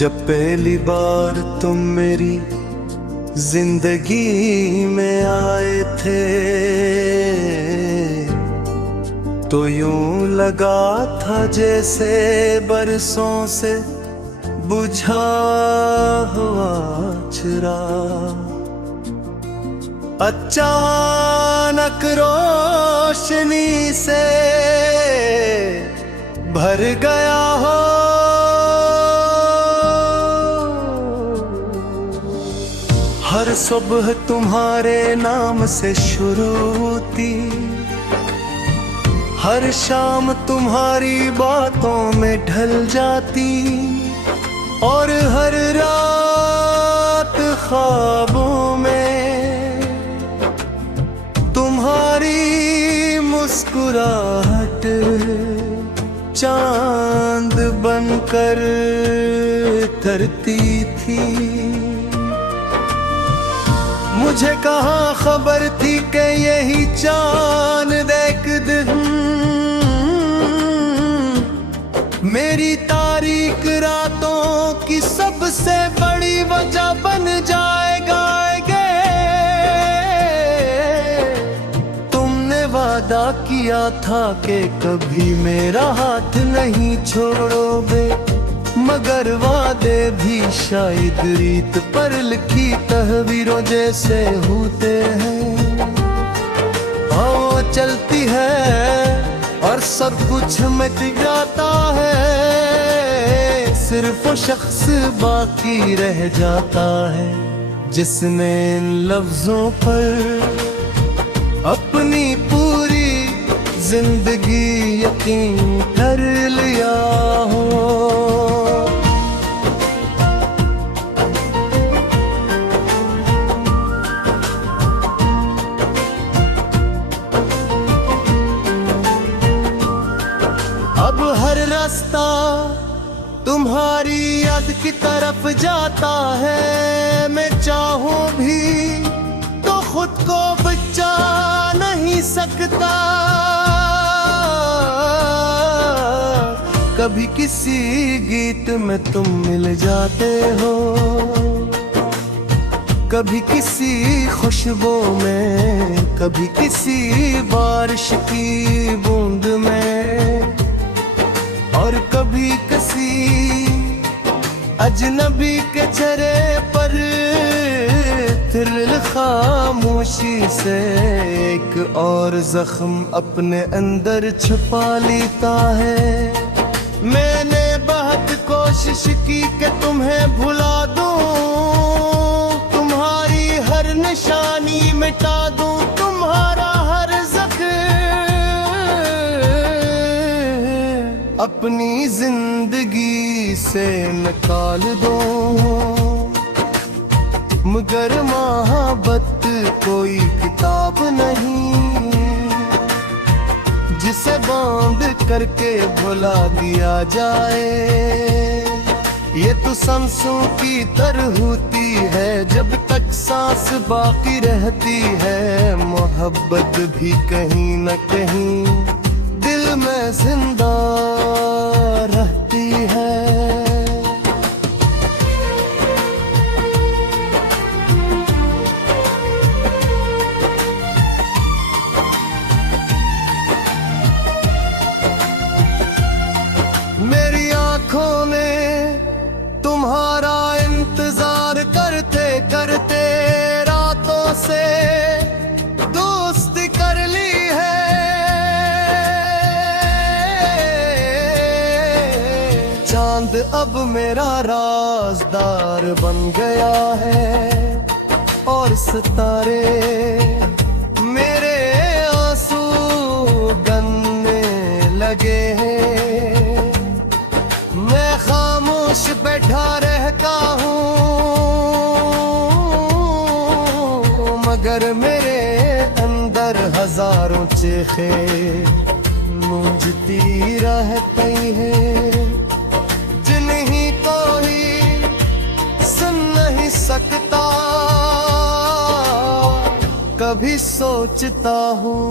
जब पहली बार तुम मेरी जिंदगी में आए थे तो यूं लगा था जैसे बरसों से बुझा हुआ चिराग अचानक रोशनी से भर गया हो। हर सुबह तुम्हारे नाम से शुरू होती, हर शाम तुम्हारी बातों में ढल जाती और हर रात ख्वाबों में तुम्हारी मुस्कुराहट चांद बनकर उतरती थी। मुझे कहाँ खबर थी कि यही चांद एक दिन मेरी तारीक रातों की सबसे बड़ी वजह बन जाएगा। तुमने वादा किया था कि कभी मेरा हाथ नहीं छोड़ोगे, मगर वादे भी शायद रीत पर लिखी तहवीरों जैसे होते हैं। हवा चलती है और सब कुछ मिट जाता है, सिर्फ वो शख्स बाकी रह जाता है जिसने इन लफ्जों पर अपनी पूरी जिंदगी यकीन कर लिया हो। अब हर रास्ता तुम्हारी याद की तरफ जाता है। मैं चाहूं भी तो खुद को बचा नहीं सकता। कभी किसी गीत में तुम मिल जाते हो, कभी किसी खुशबू में, कभी किसी बारिश की बूंद में, और कभी किसी अजनबी के चेहरे पर तिल खामोशी से एक और जख्म अपने अंदर छुपा लेता है। मैंने बहुत कोशिश की कि तुम्हें भुला दूं, तुम्हारी हर निशानी मिटा दूं, तुम्हारा हर ज़ख्म अपनी जिंदगी से निकाल दूं, मगर मोहब्बत कोई किताब नहीं जिसे बांध करके भुला दिया जाए। ये तो सांसों की तरह होती है, जब तक सांस बाकी रहती है मोहब्बत भी कहीं न कहीं दिल में जिंदा रहती है। मेरी आंखों ने तुम्हारा इंतजार करते करते रातों से दोस्ती कर ली है। चांद अब मेरा राज़दार बन गया है और सितारे मेरे आंसू गनने लगे हैं। मैं खामोश बैठा रहता हूँ, मगर मेरे अंदर हजारों चीखें गूंजती रहती हैं, जिन्हीं को ही सुन नहीं सकता। कभी सोचता हूँ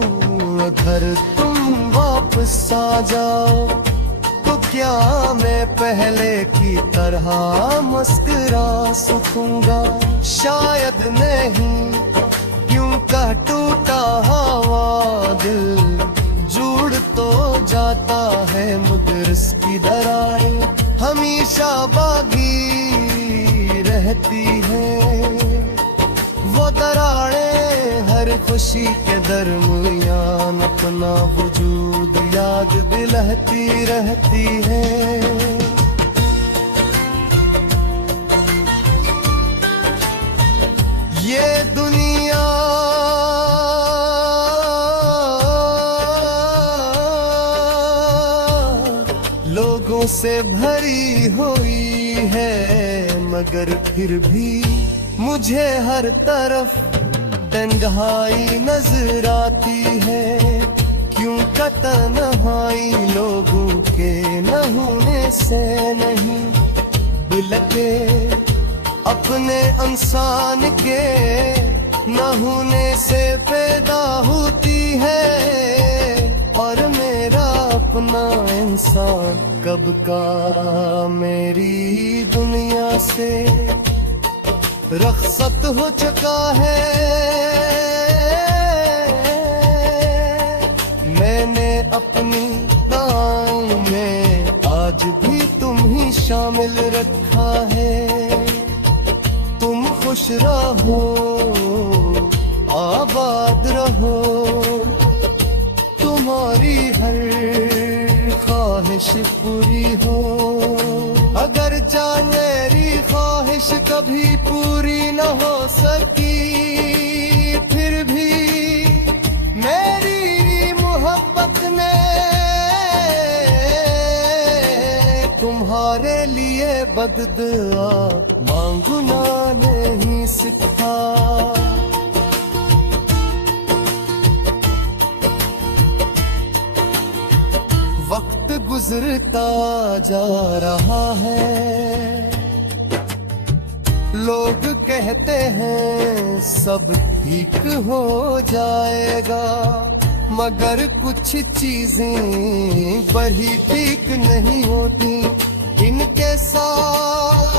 अगर तुम वापस आ जाओ तो क्या मैं मैं पहले की तरह मुस्कुरा सकूंगा। शायद नहीं, क्यों का टूटा हुआ दिल जुड़ तो जाता है, मगर इसकी दरारें हमेशा बागी रहती है। वो दरारें हर खुशी के दरमियान अपना वजूद याद दिलाती रहती है। ये दुनिया लोगों से भरी हुई है, मगर फिर भी मुझे हर तरफ तन्हाई नजर आती है। क्यों का तन्हाई लोगों के न होने से नहीं, बल्कि अपने इंसान के न होने से पैदा होती है। और मेरा अपना इंसान कब का मेरी दुनिया से रखसत हो चुका है। मैंने अपनी दुआओं में आज भी तुम ही शामिल रखा है। तुम खुश रहो, आबाद रहो, तुम्हारी हर ख्वाहिश पूरी हो। अगर जान मेरी ख्वाहिश कभी पूरी न हो सकी, फिर भी मेरी मोहब्बत ने तुम्हारे लिए बददुआ मांगना नहीं सीखा। वक्त गुजरता जा रहा है, लोग कहते हैं सब ठीक हो जाएगा, मगर कुछ चीजें बड़ी ठीक नहीं होती। इनके साथ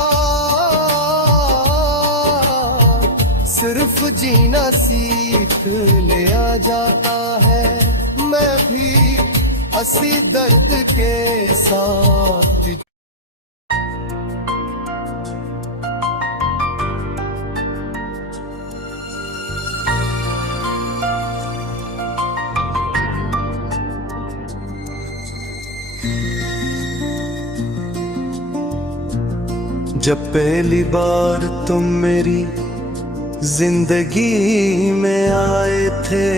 सिर्फ जीना सीख लिया जाता है। मैं भी हंसी दर्द के साथ जब पहली बार तुम मेरी जिंदगी में आए थे,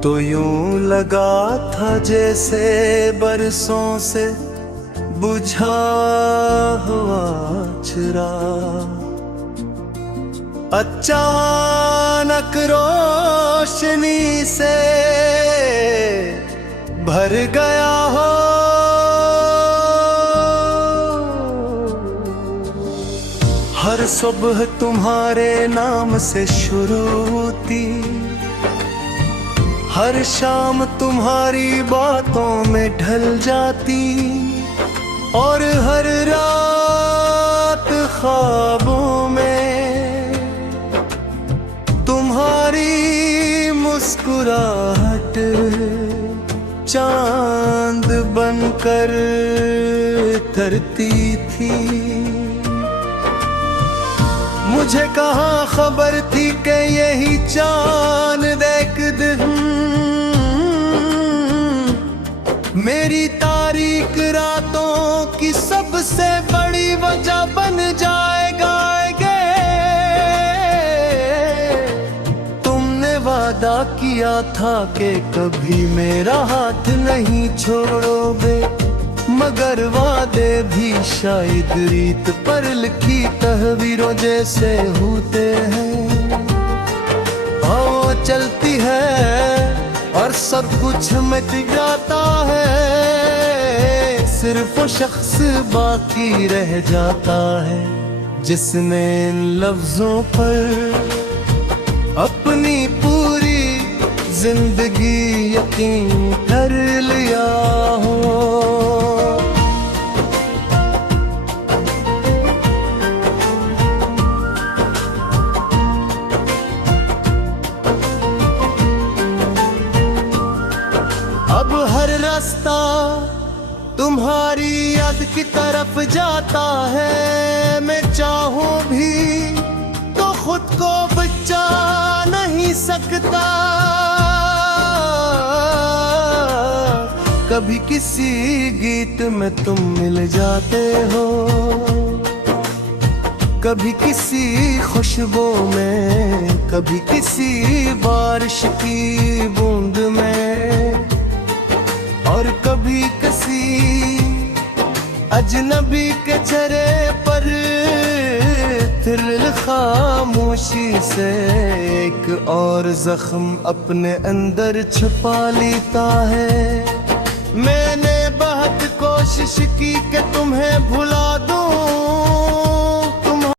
तो यूं लगा था जैसे बरसों से बुझा हुआ चिराग अचानक रोशनी से भर गया हो। हर सुबह तुम्हारे नाम से शुरू होती, हर शाम तुम्हारी बातों में ढल जाती, और हर रात ख्वाबों में तुम्हारी मुस्कुराहट चांद बनकर उतरती थी। मुझे कहाँ खबर थी कि यही चांद एक दिन मेरी तारीक रातों की सबसे बड़ी वजह बन जाएगा। तुमने वादा किया था कि कभी मेरा हाथ नहीं छोड़ोगे, मगर वादे भी शायद रीत पर लिखी तहवीरों जैसे होते हैं। हवा चलती है और सब कुछ मिट जाता है, सिर्फ वो शख्स बाकी रह जाता है जिसने इन लफ्जों पर अपनी पूरी जिंदगी यकीन कर लिया हो। तुम्हारी याद की तरफ जाता है। मैं चाहूं भी तो खुद को बचा नहीं सकता। कभी किसी गीत में तुम मिल जाते हो, कभी किसी खुशबू में, कभी किसी बारिश की बूंद में, और कभी किसी अजनबी के चेहरे पर। फिर खामोशी से एक और जख्म अपने अंदर छुपा लेता है। मैंने बहुत कोशिश की कि तुम्हें भुला